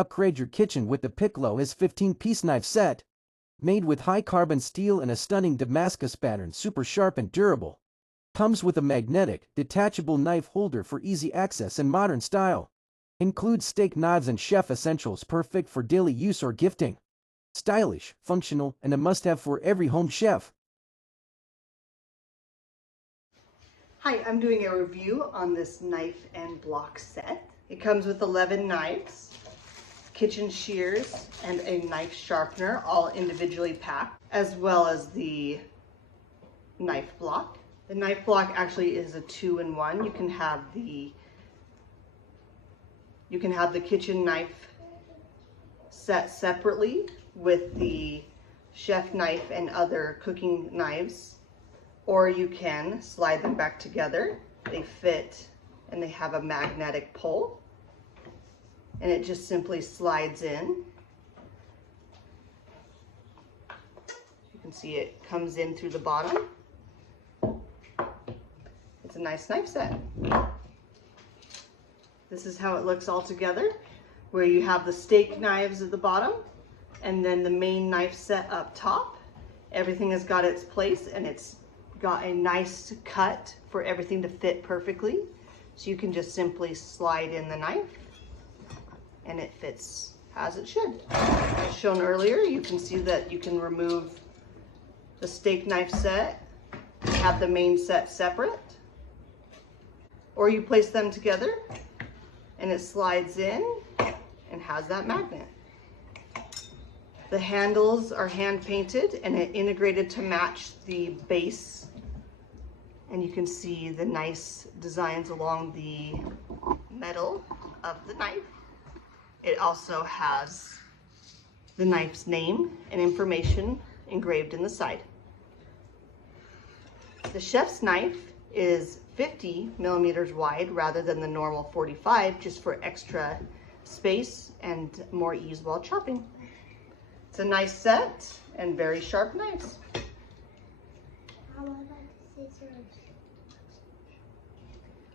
Upgrade your kitchen with the Piklohas 15-piece knife set. Made with high-carbon steel and a stunning Damascus pattern, super sharp and durable. Comes with a magnetic, detachable knife holder for easy access and modern style. Includes steak knives and chef essentials perfect for daily use or gifting. Stylish, functional, and a must-have for every home chef. Hi, I'm doing a review on this knife and block set. It comes with 11 knives, kitchen shears, and a knife sharpener, all individually packed, as well as the knife block. The knife block actually is a 2-in-1. You can have the kitchen knife set separately with the chef knife and other cooking knives, or you can slide them back together. They fit and they have a magnetic pull, and it just simply slides in. You can see it comes in through the bottom. It's a nice knife set. This is how it looks all together, where you have the steak knives at the bottom and then the main knife set up top. Everything has got its place, and it's got a nice cut for everything to fit perfectly. So you can just simply slide in the knife and it fits as it should. As shown earlier, you can see that you can remove the steak knife set, have the main set separate, or you place them together and it slides in and has that magnet. The handles are hand painted and it integrated to match the base, and you can see the nice designs along the metal of the knife. It also has the knife's name and information engraved in the side. The chef's knife is 50 millimeters wide rather than the normal 45, just for extra space and more ease while chopping. It's a nice set and very sharp knives.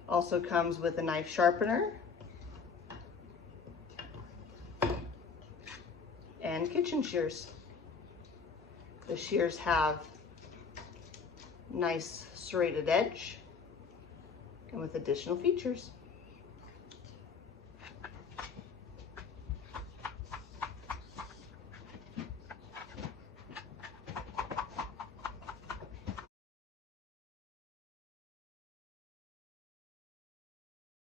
Also comes with a knife sharpener and kitchen shears. The shears have nice serrated edge and with additional features.